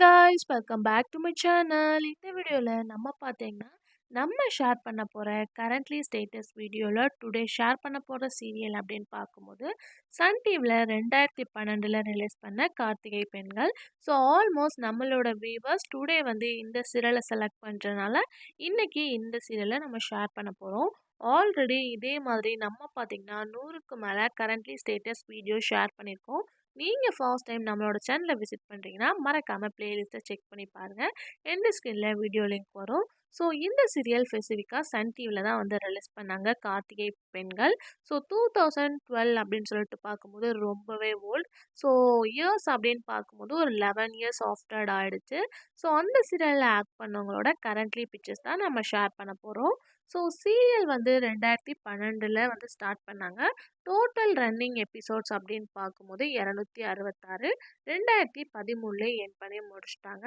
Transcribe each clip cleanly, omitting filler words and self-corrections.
Guys welcome back to my channel. இந்த வீடியோவில் நம்ம பார்த்தீங்கன்னா நம்ம ஷேர் பண்ண போகிற கரண்ட்லி ஸ்டேட்டஸ் வீடியோவில் டுடே ஷேர் பண்ண போகிற சீரியல் அப்படின்னு பார்க்கும்போது சன் டிவியில் 2012 ரிலீஸ் பண்ண கார்த்திகை பெண்கள். ஸோ ஆல்மோஸ்ட் நம்மளோட வியூவர்ஸ் டுடே வந்து இந்த சீரியலை செலக்ட் பண்ணுறதுனால இன்னைக்கு இந்த சீரியலை நம்ம ஷேர் பண்ண போகிறோம். ஆல்ரெடி இதே மாதிரி நம்ம பார்த்தீங்கன்னா 100க்கு மேலே கரண்ட்லி ஸ்டேட்டஸ் வீடியோ ஷேர் பண்ணியிருக்கோம். நீங்கள் ஃபர்ஸ்ட் டைம் நம்மளோட சேனலை விசிட் பண்ணுறீங்கன்னா மறக்காமல் பிளேலிஸ்ட்டை செக் பண்ணி பாருங்கள். எந்த ஸ்க்ரீனில் வீடியோ லிங்க் வரும். ஸோ இந்த சீரியல் ஸ்பெசிஃபிக்காக சன் டிவியில் தான் வந்து ரிலீஸ் பண்ணாங்க கார்த்திகை பெண்கள். ஸோ 2012 அப்படின்னு சொல்லிட்டு பார்க்கும்போது ரொம்பவே ஓல்ட். ஸோ இயர்ஸ் அப்படின்னு பார்க்கும்போது ஒரு 11 இயர்ஸ் ஆஃப்டர் ஆயிடுச்சு. ஸோ அந்த சீரியலில் ஆக்ட் பண்ணவங்களோட கரண்ட்லி பிக்சர்ஸ் தான் நம்ம ஷேர் பண்ண போகிறோம். ஸோ சீரியல் வந்து 2012 வந்து ஸ்டார்ட் பண்ணாங்க. டோட்டல் ரன்னிங் எபிசோட்ஸ் அப்படின்னு பார்க்கும்போது 266. 2013 என் பண்ணி முடிச்சிட்டாங்க.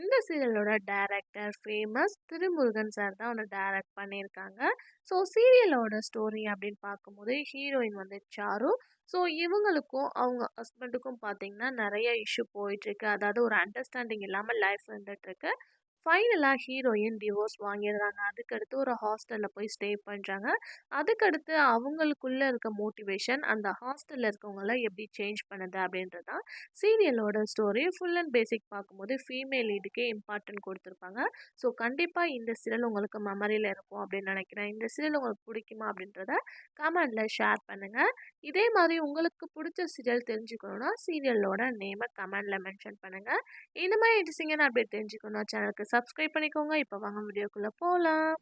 இந்த சீரியலோட டைரக்டர் ஃபேமஸ் திருமுருகன் சார் தான் வந்து டைரக்ட் பண்ணியிருக்காங்க. ஸோ சீரியலோட ஸ்டோரி அப்படின்னு பார்க்கும்போது ஹீரோயின் வந்து சாரு. ஸோ இவங்களுக்கும் அவங்க ஹஸ்பண்டுக்கும் பார்த்தீங்கன்னா நிறைய இஷ்யூ போயிட்டுருக்கு. அதாவது ஒரு அண்டர்ஸ்டாண்டிங் இல்லாமல் லைஃப் இருந்துகிட்ருக்கு. ஃபைனலாக ஹீரோயின் டிவோர்ஸ் வாங்கிடுறாங்க. அதுக்கடுத்து ஒரு ஹாஸ்டலில் போய் ஸ்டே பண்ணுறாங்க. அதுக்கடுத்து அவங்களுக்குள்ளே இருக்க மோட்டிவேஷன் அந்த ஹாஸ்டலில் இருக்கவங்கள எப்படி சேஞ்ச் பண்ணுது அப்படின்றது தான் சீரியலோட ஸ்டோரி. ஃபுல் அண்ட் பேசிக் பார்க்கும்போது ஃபீமேல் லீடுக்கே இம்பார்ட்டன்ட் கொடுத்துருப்பாங்க. ஸோ கண்டிப்பாக இந்த சீரியல் உங்களுக்கு மெமரியில் இருக்கும் அப்படின்னு நினைக்கிறேன். இந்த சீரியல் உங்களுக்கு பிடிக்குமா அப்படின்றத கமெண்டில் ஷேர் பண்ணுங்கள். இதே மாதிரி உங்களுக்கு பிடிச்ச சீரியல் தெரிஞ்சுக்கணுன்னா சீரியலோட நேமை கமெண்டில் மென்ஷன் பண்ணுங்கள். இந்த மாதிரி இன்ட்ரெஸ்டிங்கான அப்டேட் தெரிஞ்சுக்கணும் சேனலுக்கு சப்ஸ்கிரைப் பண்ணிக்கோங்க. இப்போ வாங்க வீடியோக்குள்ளே போகலாம்.